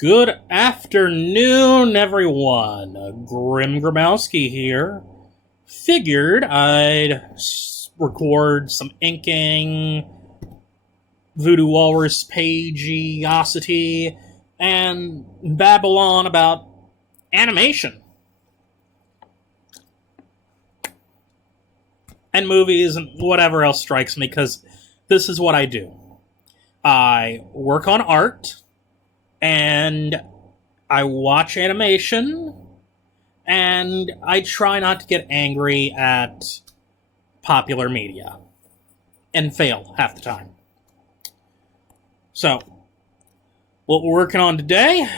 Good afternoon, everyone. Grim Grimowski here. Figured I'd record some inking, Voodoo Walrus pageosity, and babble on about animation. And movies and whatever else strikes me, because this is what I do. I work on art, and I watch animation, and I try not to get angry at popular media, and fail half the time. So, what we're working on today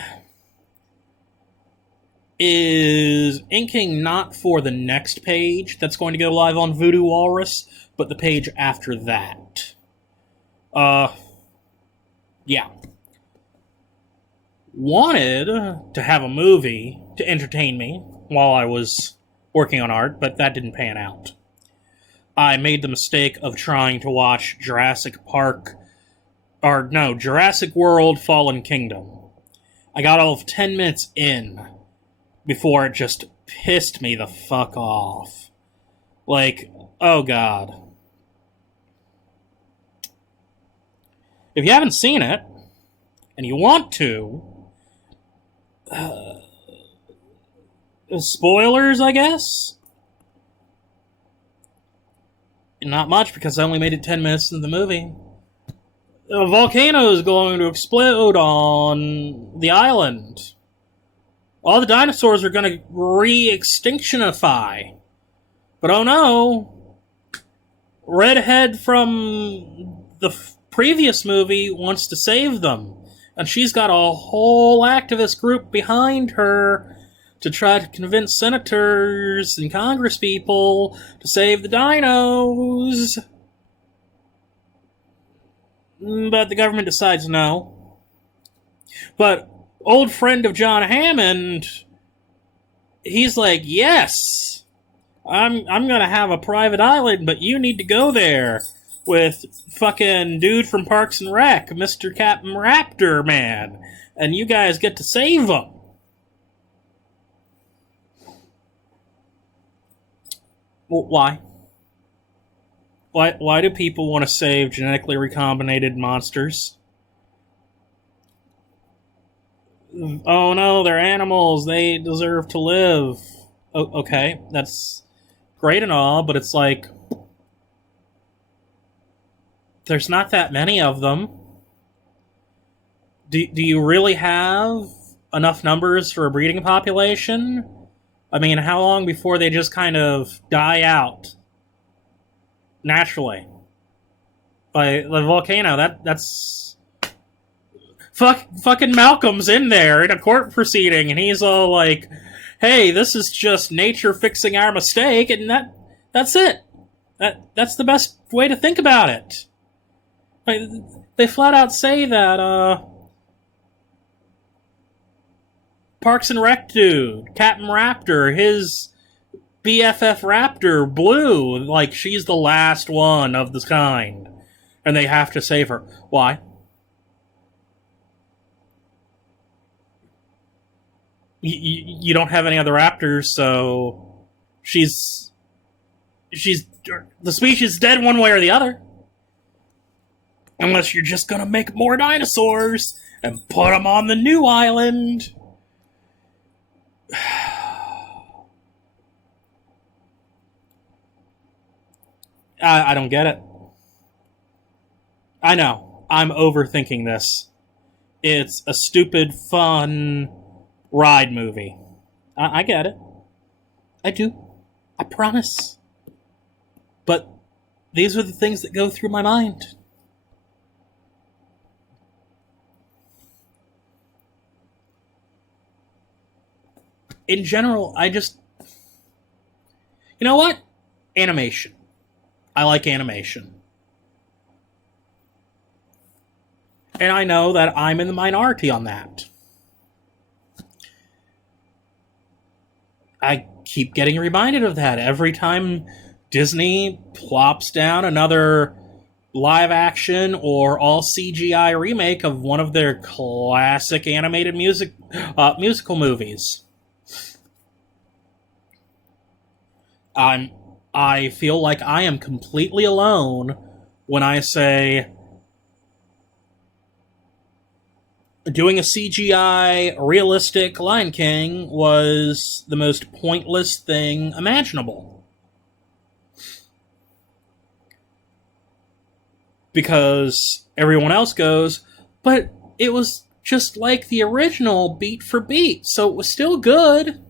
is inking not for the next page that's going to go live on Voodoo Walrus, but the page after that. Yeah. Wanted to have a movie to entertain me while I was working on art, but that didn't pan out. I made the mistake of trying to watch Jurassic World Fallen Kingdom. I got all of 10 minutes in before it just pissed me the fuck off. Like, oh god. If you haven't seen it, and you want to, spoilers, I guess? Not much, because I only made it 10 minutes into the movie. A volcano is going to explode on the island. All the dinosaurs are going to re-extinctionify. But oh no, Redhead from the previous movie wants to save them. And she's got a whole activist group behind her to try to convince senators and congresspeople to save the dinos. But the government decides no. But old friend of John Hammond, he's like, yes, I'm gonna have a private island, but you need to go there with fucking dude from Parks and Rec, Mr. Captain Raptor Man, and you guys get to save him. Well, why? Why do people want to save genetically recombinated monsters? Oh no, they're animals. They deserve to live. Okay, that's great and all, but it's like, there's not that many of them. Do you really have enough numbers for a breeding population? I mean, how long before they just kind of die out naturally? By the volcano, that's... Fucking Malcolm's in there in a court proceeding, and he's all like, hey, this is just nature fixing our mistake, and that's it. That's the best way to think about it. They flat out say that, Parks and Rec dude, Captain Raptor, his BFF Raptor, Blue, like, she's the last one of this kind. And they have to save her. Why? You don't have any other raptors, so she's the species dead one way or the other. Unless you're just gonna make more dinosaurs and put them on the new island. I don't get it. I know. I'm overthinking this. It's a stupid, fun ride movie. I get it. I do. I promise. But these are the things that go through my mind. In general, I just... You know what? Animation. I like animation. And I know that I'm in the minority on that. I keep getting reminded of that every time Disney plops down another live action or all CGI remake of one of their classic animated musical movies. I feel like I am completely alone when I say doing a CGI realistic Lion King was the most pointless thing imaginable. Because everyone else goes, but it was just like the original beat for beat, so it was still good.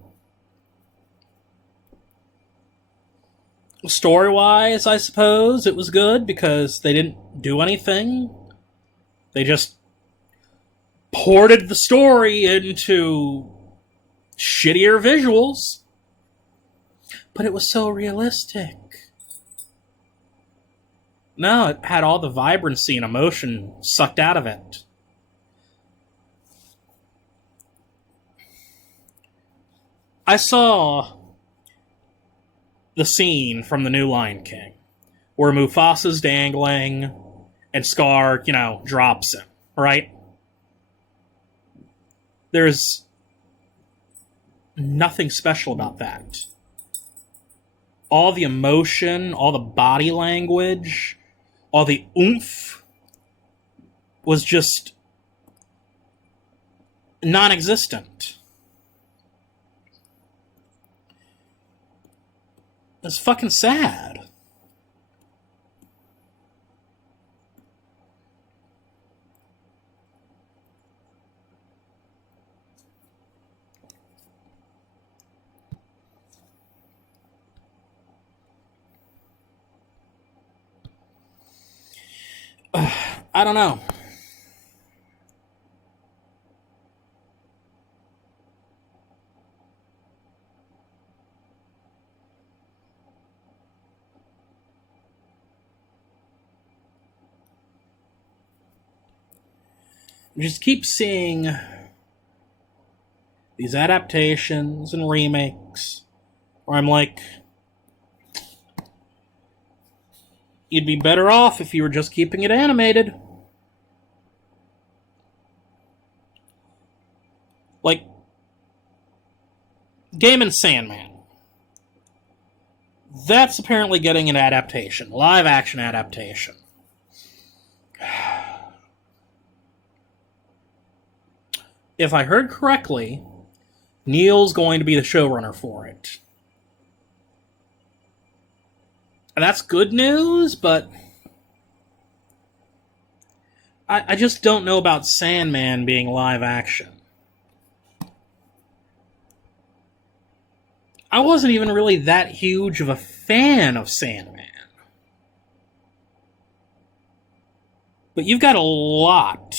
Story-wise, I suppose, it was good because they didn't do anything. They just ported the story into shittier visuals. But it was so realistic. No, it had all the vibrancy and emotion sucked out of it. I saw the scene from the new Lion King where Mufasa's dangling and Scar, drops him, right? There's nothing special about that. All the emotion, all the body language, all the oomph was just non-existent. It's fucking sad. I don't know. Just keep seeing these adaptations and remakes where I'm like, you'd be better off if you were just keeping it animated. Like, Game and Sandman. That's apparently getting an adaptation. Live action adaptation. If I heard correctly, Neil's going to be the showrunner for it. And that's good news, but I just don't know about Sandman being live action. I wasn't even really that huge of a fan of Sandman. But you've got a lot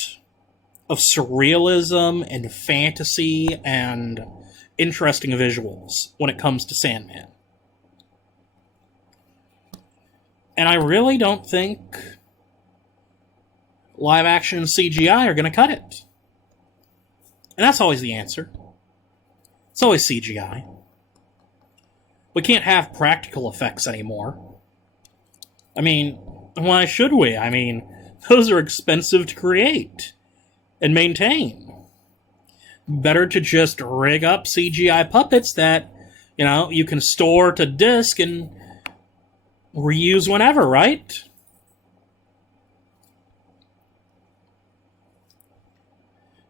of surrealism and fantasy and interesting visuals when it comes to Sandman. And I really don't think live action and CGI are going to cut it. And that's always the answer. It's always CGI. We can't have practical effects anymore. I mean, why should we? I mean, those are expensive to create and maintain. Better to just rig up CGI puppets that, you can store to disk and reuse whenever, right?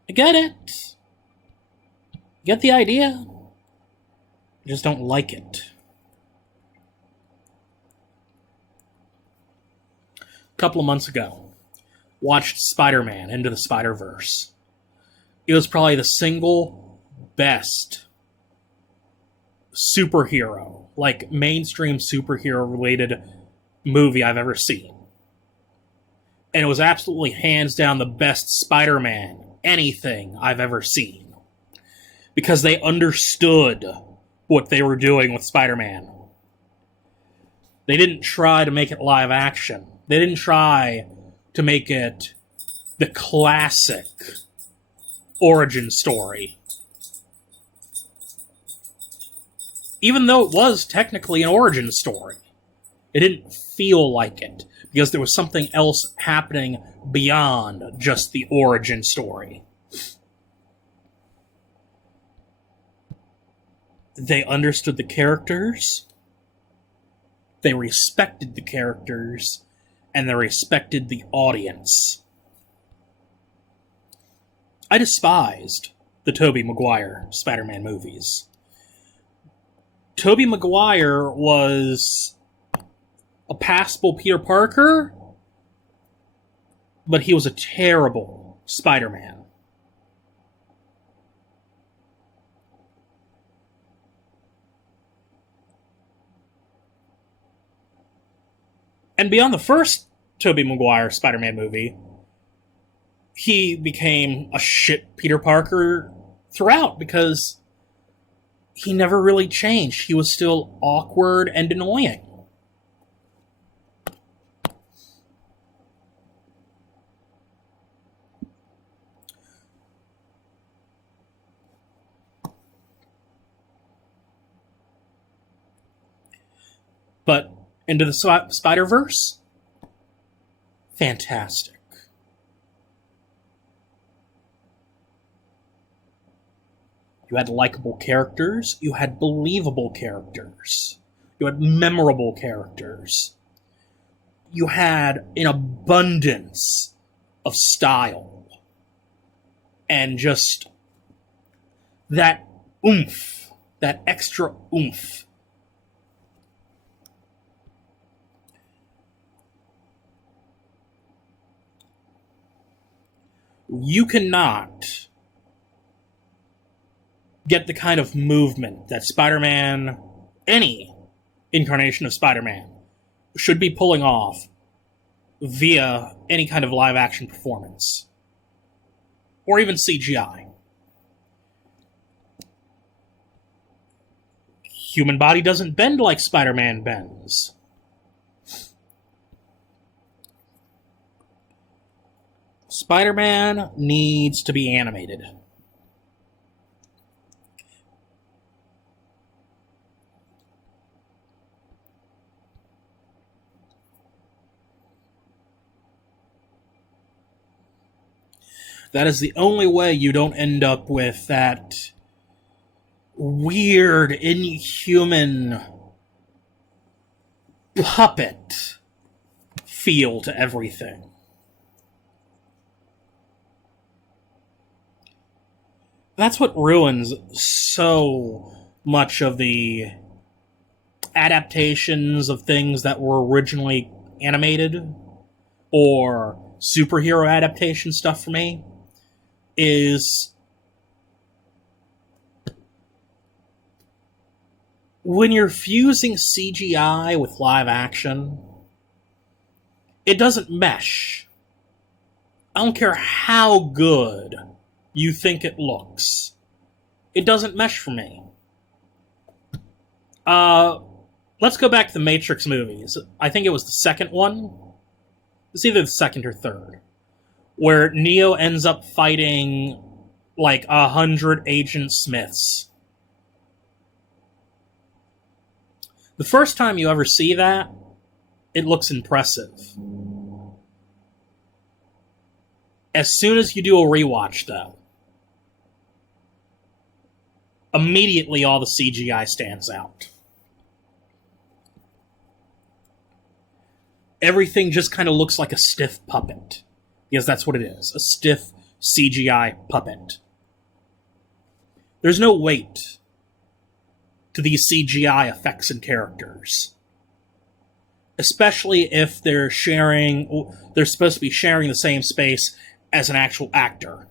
I get it. Get the idea. I just don't like it. A couple of months ago, watched Spider-Man Into the Spider-Verse. It was probably the single best superhero, like mainstream superhero-related movie I've ever seen. And it was absolutely hands down the best Spider-Man anything I've ever seen. Because they understood what they were doing with Spider-Man. They didn't try to make it live action. They didn't try to make it the classic origin story. Even though it was technically an origin story, it didn't feel like it. because there was something else happening beyond just the origin story. They understood the characters, they respected the characters, and they respected the audience. I despised the Tobey Maguire Spider-Man movies. Tobey Maguire was a passable Peter Parker, but he was a terrible Spider-Man. And beyond the first Tobey Maguire Spider-Man movie, he became a shit Peter Parker throughout because he never really changed. He was still awkward and annoying. But Into the Spider-Verse? Fantastic. You had likable characters, you had believable characters, you had memorable characters, you had an abundance of style, and just that oomph, that extra oomph. You cannot get the kind of movement that Spider-Man, any incarnation of Spider-Man, should be pulling off via any kind of live-action performance. Or even CGI. Human body doesn't bend like Spider-Man bends. Spider-Man needs to be animated. That is the only way you don't end up with that weird, inhuman puppet feel to everything. That's what ruins so much of the adaptations of things that were originally animated or superhero adaptation stuff for me, is when you're fusing CGI with live action, it doesn't mesh. I don't care how good you think it looks. It doesn't mesh for me. Let's go back to the Matrix movies. I think it was the second one. It's either the second or third, where Neo ends up fighting like 100 Agent Smiths. The first time you ever see that, it looks impressive. As soon as you do a rewatch, though, immediately all the CGI stands out. Everything just kind of looks like a stiff puppet. Because that's what it is, a stiff CGI puppet. There's no weight to these CGI effects and characters. Especially if they're supposed to be sharing the same space as an actual actor.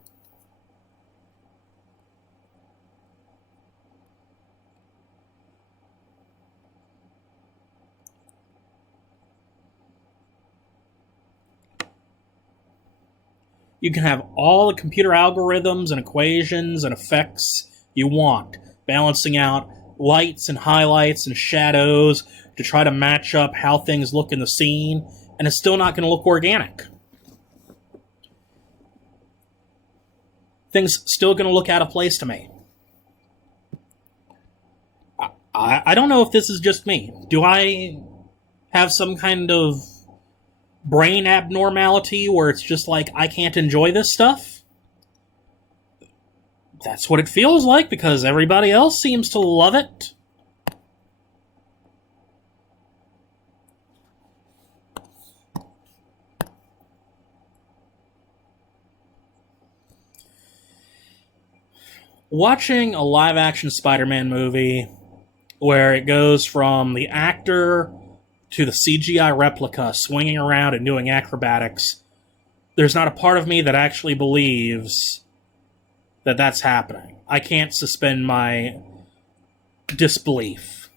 You can have all the computer algorithms and equations and effects you want, balancing out lights and highlights and shadows to try to match up how things look in the scene, and it's still not going to look organic. Things still going to look out of place to me. I don't know if this is just me. Do I have some kind of brain abnormality where it's just like, I can't enjoy this stuff. That's what it feels like because everybody else seems to love it. Watching a live-action Spider-Man movie where it goes from the actor to the CGI replica swinging around and doing acrobatics, there's not a part of me that actually believes that that's happening. I can't suspend my disbelief.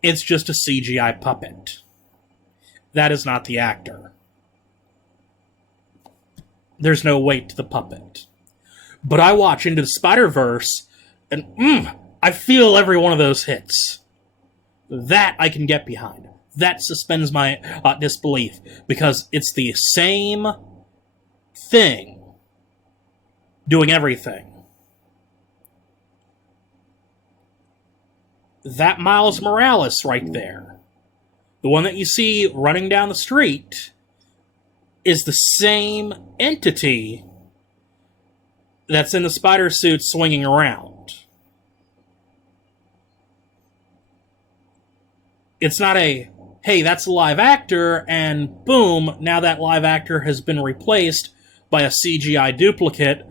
It's just a CGI puppet. That is not the actor. There's no weight to the puppet. But I watch Into the Spider-Verse, and I feel every one of those hits. That I can get behind. That suspends my disbelief, because it's the same thing doing everything. That Miles Morales right there, the one that you see running down the street, is the same entity that's in the spider suit swinging around. It's not a, hey, that's a live actor, and boom, now that live actor has been replaced by a CGI duplicate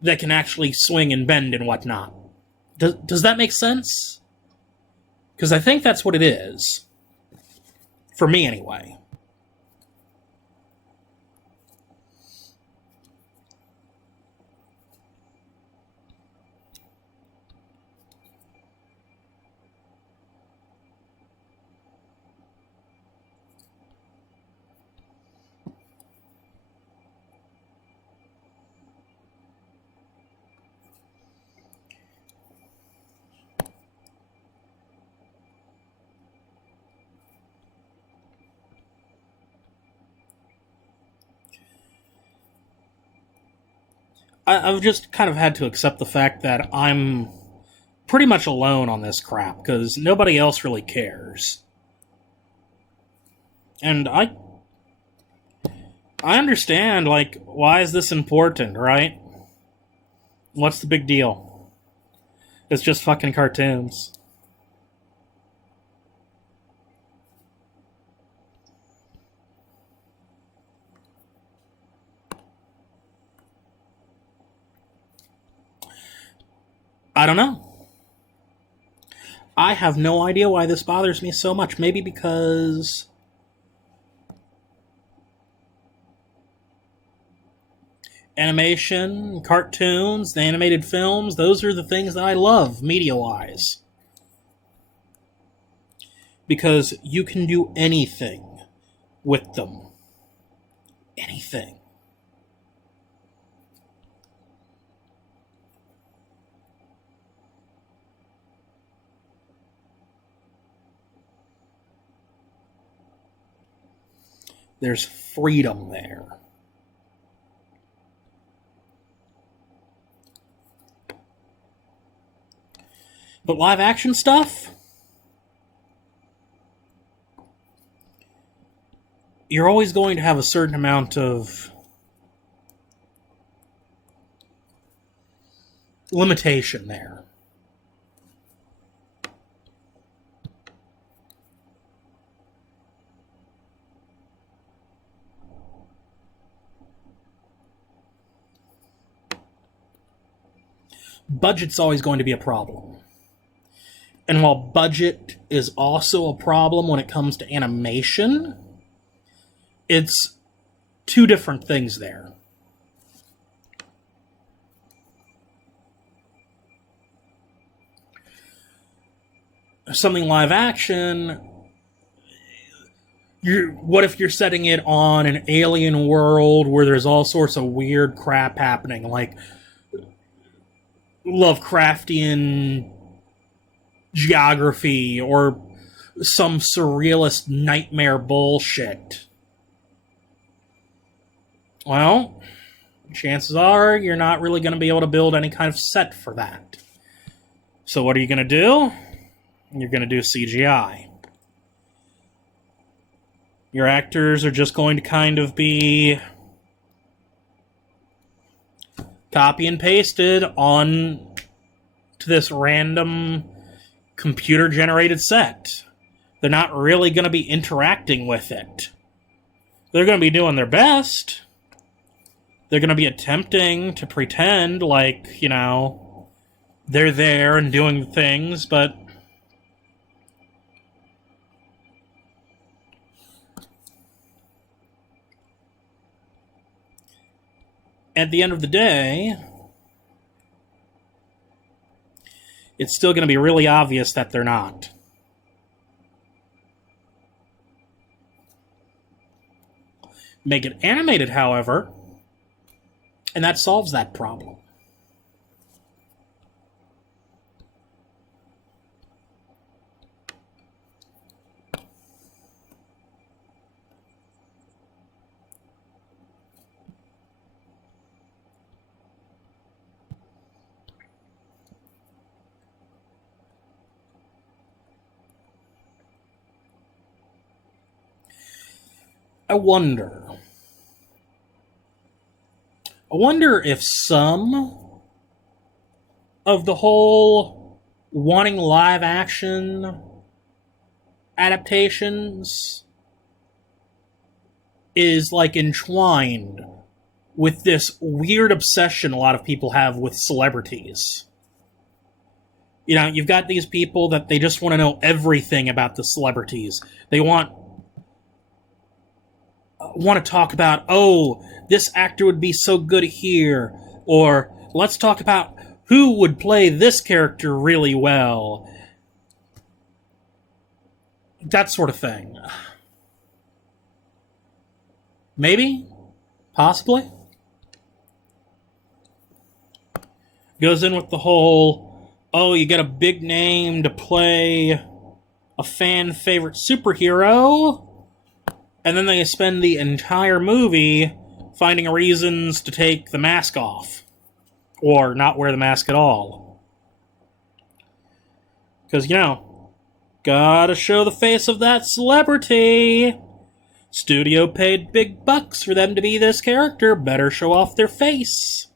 that can actually swing and bend and whatnot. Does that make sense? Because I think that's what it is. For me, anyway. I've just kind of had to accept the fact that I'm pretty much alone on this crap, because nobody else really cares. And I understand, like, why is this important, right? What's the big deal? It's just fucking cartoons. I don't know. I have no idea why this bothers me so much. Maybe because animation, cartoons, the animated films, those are the things that I love, media-wise. Because you can do anything with them. Anything. There's freedom there. But live action stuff? You're always going to have a certain amount of limitation there. Budget's always going to be a problem. And while budget is also a problem when it comes to animation, it's two different things there. Something live action, what if you're setting it on an alien world where there's all sorts of weird crap happening, like Lovecraftian geography or some surrealist nightmare bullshit? Well, chances are you're not really going to be able to build any kind of set for that. So what are you going to do? You're going to do CGI. Your actors are just going to kind of be copy and pasted on to this random computer-generated set. They're not really going to be interacting with it. They're going to be doing their best. They're going to be attempting to pretend like, you know, they're there and doing things, but at the end of the day, it's still going to be really obvious that they're not. Make it animated, however, and that solves that problem. I wonder if some of the whole wanting live action adaptations is like entwined with this weird obsession a lot of people have with celebrities. You know, you've got these people that they just want to know everything about the celebrities. They want to talk about, oh, this actor would be so good here, or let's talk about who would play this character really well. That sort of thing. Maybe? Possibly? Goes in with the whole, oh, you get a big name to play a fan favorite superhero, and then they spend the entire movie finding reasons to take the mask off. Or not wear the mask at all. Because, you know, gotta show the face of that celebrity. Studio paid big bucks for them to be this character. Better show off their face.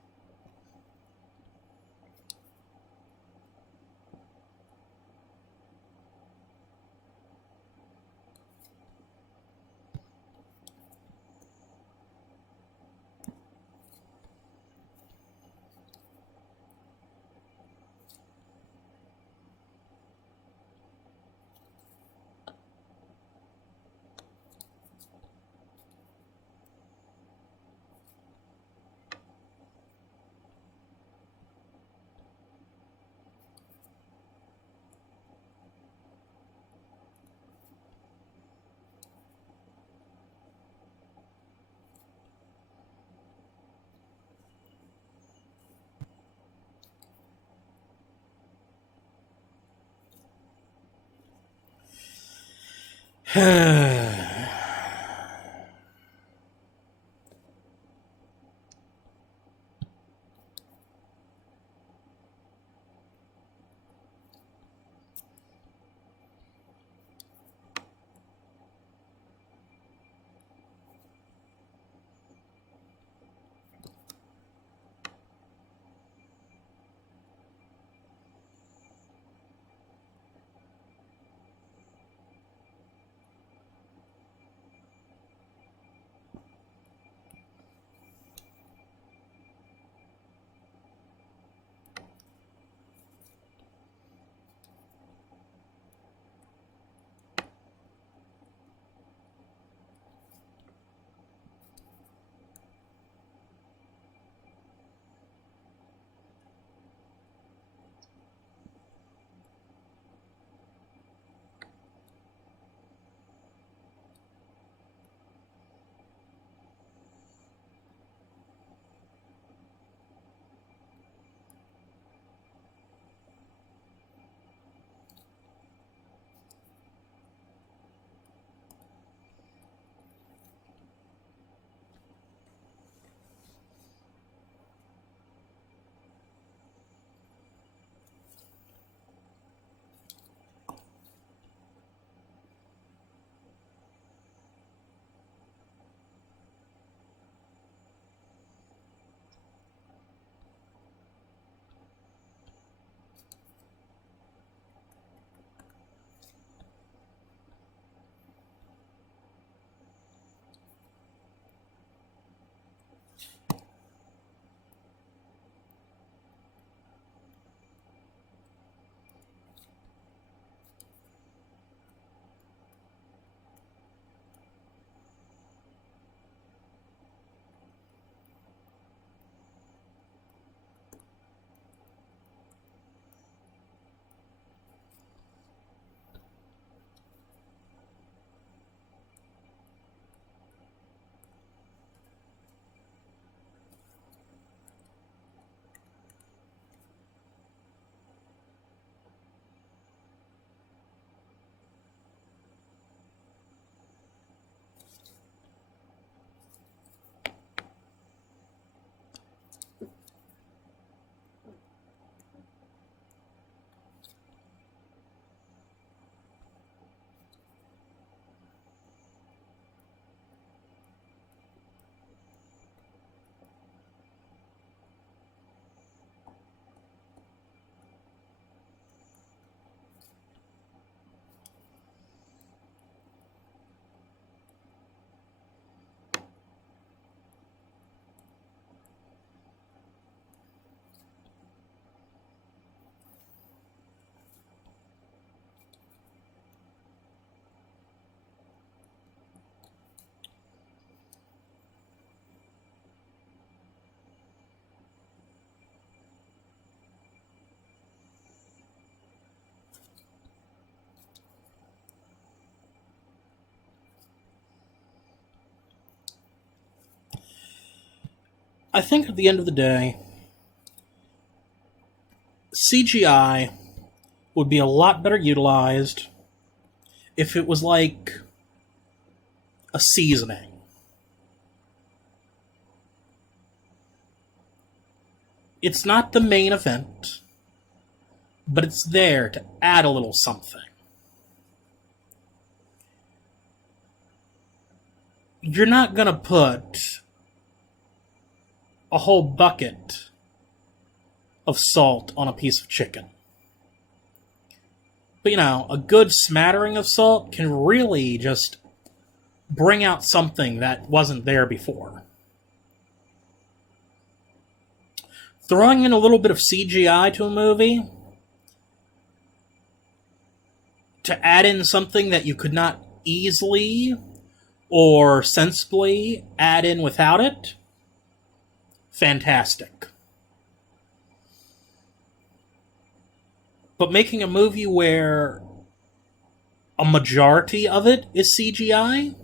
I think at the end of the day, CGI would be a lot better utilized if it was like a seasoning. It's not the main event, but it's there to add a little something. You're not going to put a whole bucket of salt on a piece of chicken. But, a good smattering of salt can really just bring out something that wasn't there before. Throwing in a little bit of CGI to a movie to add in something that you could not easily or sensibly add in without it, fantastic. But making a movie where a majority of it is CGI,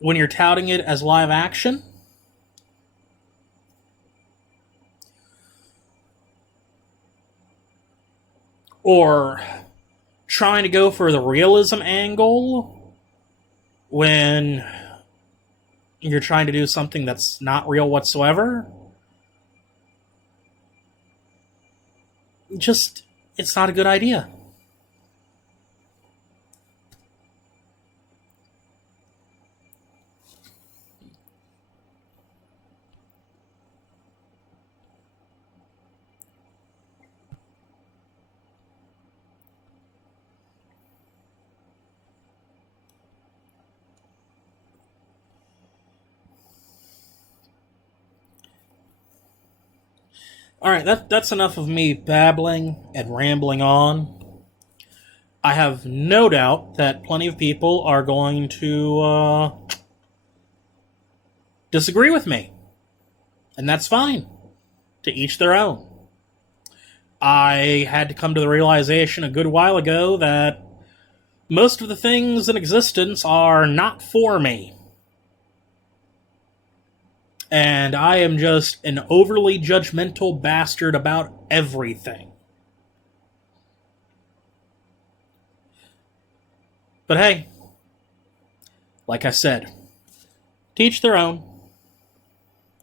when you're touting it as live action, or trying to go for the realism angle when you're trying to do something that's not real whatsoever, it's not a good idea. Alright, that's enough of me babbling and rambling on. I have no doubt that plenty of people are going to disagree with me. And that's fine. To each their own. I had to come to the realization a good while ago that most of the things in existence are not for me. And I am just an overly judgmental bastard about everything. But hey, like I said, to each their own.